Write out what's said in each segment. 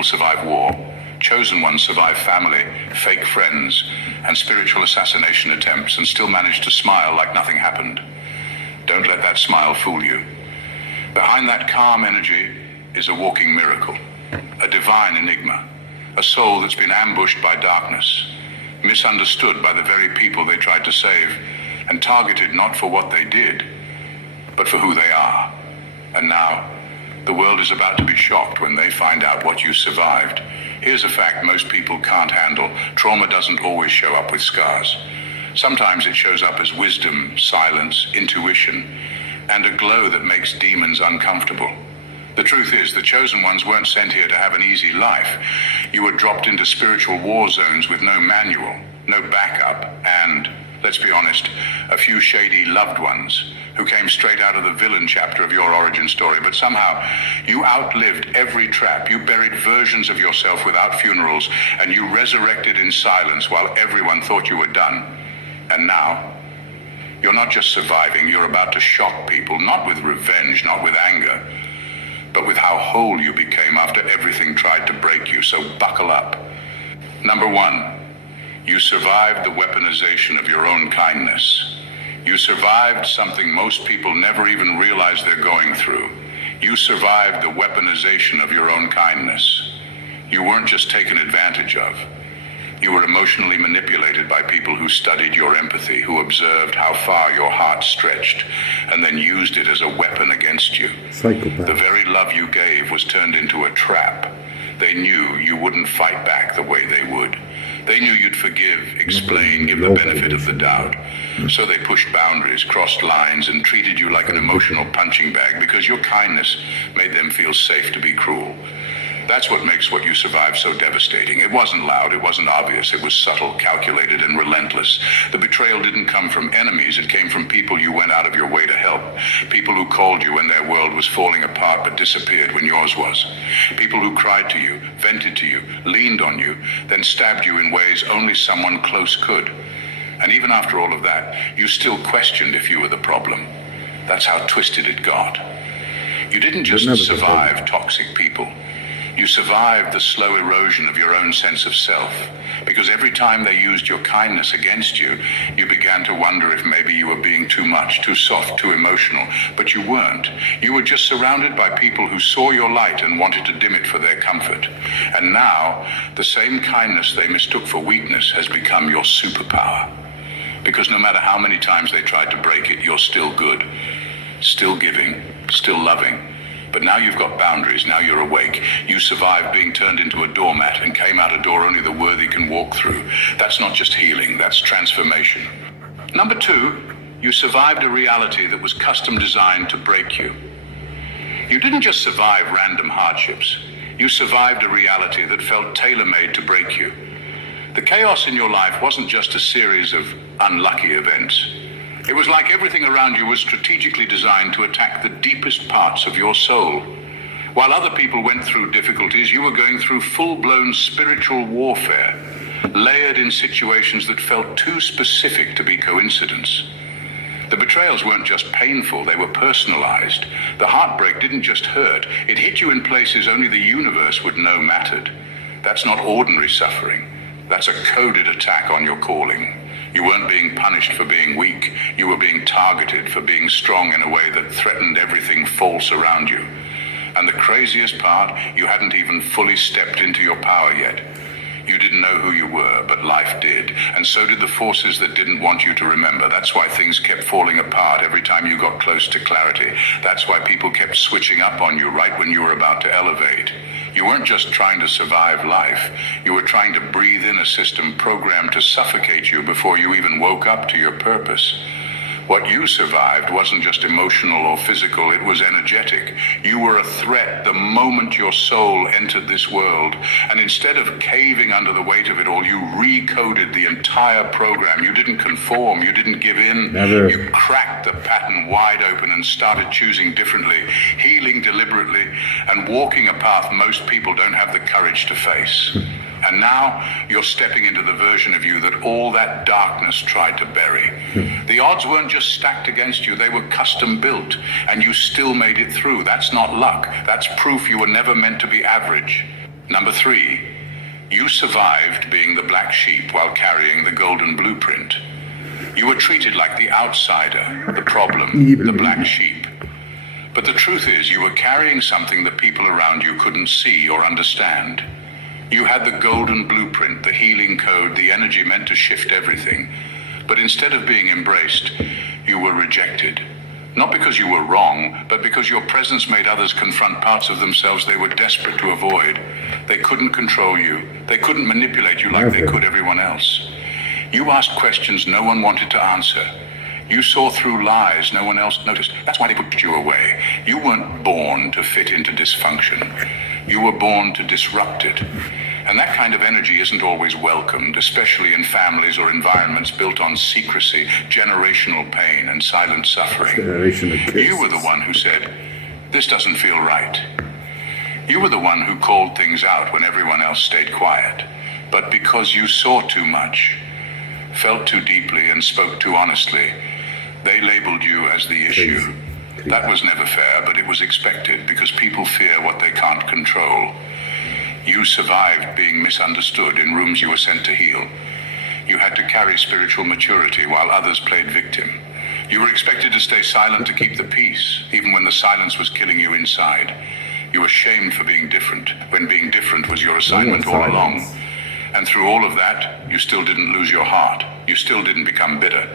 people survive war. Chosen ones survive family, fake friends, and spiritual assassination attempts and still manage to smile like nothing happened. Don't let that smile fool you. Behind that calm energy is a walking miracle, a divine enigma, a soul that's been ambushed by darkness, misunderstood by the very people they tried to save, and targeted not for what they did, but for who they are. And now, the world is about to be shocked when they find out what you survived. Here's a fact most people can't handle. Trauma doesn't always show up with scars. Sometimes it shows up as wisdom, silence, intuition, and a glow that makes demons uncomfortable. The truth is, the chosen ones weren't sent here to have an easy life. You were dropped into spiritual war zones with no manual, no backup, and, let's be honest, a few shady loved ones who came straight out of the villain chapter of your origin story. But somehow, you outlived every trap. You buried versions of yourself without funerals, and you resurrected in silence while everyone thought you were done. And now, you're not just surviving, you're about to shock people, not with revenge, not with anger, but with how whole you became after everything tried to break you. So buckle up. Number one, you survived the weaponization of your own kindness. You survived something most people never even realize they're going through. You survived the weaponization of your own kindness. You weren't just taken advantage of. You were emotionally manipulated by people who studied your empathy, who observed how far your heart stretched, and then used it as a weapon against you. Psychopath. The very love you gave was turned into a trap. They knew you wouldn't fight back the way they would. They knew you'd forgive, explain, give the benefit of the doubt. So they pushed boundaries, crossed lines, and treated you like an emotional punching bag because your kindness made them feel safe to be cruel. That's what makes what you survived so devastating. It wasn't loud, it wasn't obvious, it was subtle, calculated, and relentless. The betrayal didn't come from enemies, it came from people you went out of your way to help. People who called you when their world was falling apart but disappeared when yours was. People who cried to you, vented to you, leaned on you, then stabbed you in ways only someone close could. And even after all of that, you still questioned if you were the problem. That's how twisted it got. You didn't just survive toxic people. You survived the slow erosion of your own sense of self, because every time they used your kindness against you, you began to wonder if maybe you were being too much, too soft, too emotional. But you weren't. You were just surrounded by people who saw your light and wanted to dim it for their comfort. And now, the same kindness they mistook for weakness has become your superpower. Because no matter how many times they tried to break it, you're still good, still giving, still loving. But now you've got boundaries, now you're awake. You survived being turned into a doormat and came out a door only the worthy can walk through. That's not just healing, that's transformation. Number two, you survived a reality that was custom designed to break you. You didn't just survive random hardships. You survived a reality that felt tailor-made to break you. The chaos in your life wasn't just a series of unlucky events. It was like everything around you was strategically designed to attack the deepest parts of your soul. While other people went through difficulties, you were going through full-blown spiritual warfare, layered in situations that felt too specific to be coincidence. The betrayals weren't just painful, they were personalized. The heartbreak didn't just hurt, it hit you in places only the universe would know mattered. That's not ordinary suffering. That's a coded attack on your calling. You weren't being punished for being weak. You were being targeted for being strong in a way that threatened everything false around you. And the craziest part, you hadn't even fully stepped into your power yet. You didn't know who you were, but life did. And so did the forces that didn't want you to remember. That's why things kept falling apart every time you got close to clarity. That's why people kept switching up on you right when you were about to elevate. You weren't just trying to survive life. You were trying to breathe in a system programmed to suffocate you before you even woke up to your purpose. What you survived wasn't just emotional or physical, it was energetic. You were a threat the moment your soul entered this world. And instead of caving under the weight of it all, you recoded the entire program. You didn't conform, you didn't give in. Never. You cracked the pattern wide open and started choosing differently, healing deliberately, and walking a path most people don't have the courage to face. And now you're stepping into the version of you that all that darkness tried to bury. The odds weren't just stacked against you, they were custom built, and you still made it through. That's not luck. That's proof you were never meant to be average. Number 3, you survived being the black sheep while carrying the golden blueprint. You were treated like the outsider, the problem, the black sheep. But the truth is, you were carrying something that people around you couldn't see or understand. You had the golden blueprint, the healing code, the energy meant to shift everything. But instead of being embraced, you were rejected. Not because you were wrong, but because your presence made others confront parts of themselves they were desperate to avoid. They couldn't control you. They couldn't manipulate you like they could everyone else. You asked questions no one wanted to answer. You saw through lies no one else noticed. That's why they pushed you away. You weren't born to fit into dysfunction. You were born to disrupt it. And that kind of energy isn't always welcomed, especially in families or environments built on secrecy, generational pain, and silent suffering. You were the one who said, "This doesn't feel right." You were the one who called things out when everyone else stayed quiet. But because you saw too much, felt too deeply, and spoke too honestly, they labeled you as the issue. That was never fair, but it was expected because people fear what they can't control. You survived being misunderstood in rooms you were sent to heal. You had to carry spiritual maturity while others played victim. You were expected to stay silent to keep the peace, even when the silence was killing you inside. You were shamed for being different, when being different was your assignment all along. And through all of that, you still didn't lose your heart. You still didn't become bitter.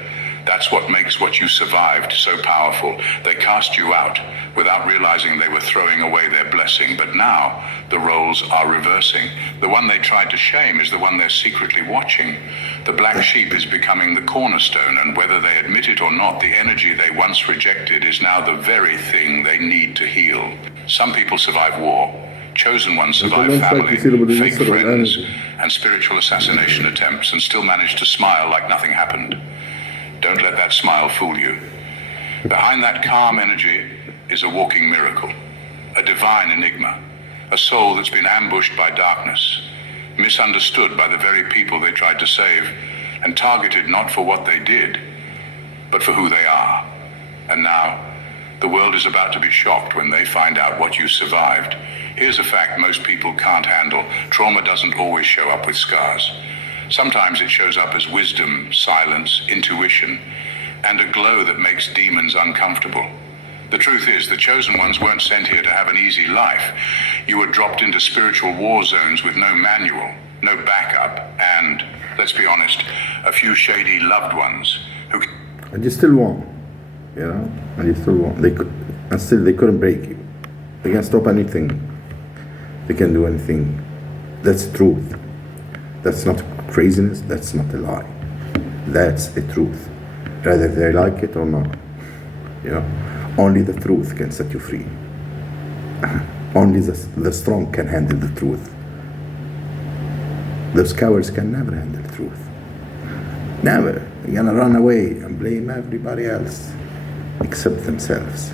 That's what makes what you survived so powerful. They cast you out without realizing they were throwing away their blessing. But now the roles are reversing. The one they tried to shame is the one they're secretly watching. The black sheep is becoming the cornerstone, and whether they admit it or not, the energy they once rejected is now the very thing they need to heal. Some people survive war. Chosen ones survive family, fake friends, and spiritual assassination attempts, and still manage to smile like nothing happened. Don't let that smile fool you. Behind that calm energy is a walking miracle, a divine enigma, a soul that's been ambushed by darkness, misunderstood by the very people they tried to save, and targeted not for what they did, but for who they are. And now, the world is about to be shocked when they find out what you survived. Here's a fact most people can't handle. Trauma doesn't always show up with scars. Sometimes it shows up as wisdom, silence, intuition, and a glow that makes demons uncomfortable. The truth is, the chosen ones weren't sent here to have an easy life. You were dropped into spiritual war zones with no manual, no backup, and, let's be honest, a few shady loved ones who... And you still won, you know? And you still won. They couldn't break you. They can't stop anything. They can't do anything. That's the truth. That's not craziness, that's not a lie. That's the truth. Whether they like it or not. You know? Only the truth can set you free. Only the strong can handle the truth. Those cowards can never handle the truth. Never. They're gonna run away and blame everybody else except themselves.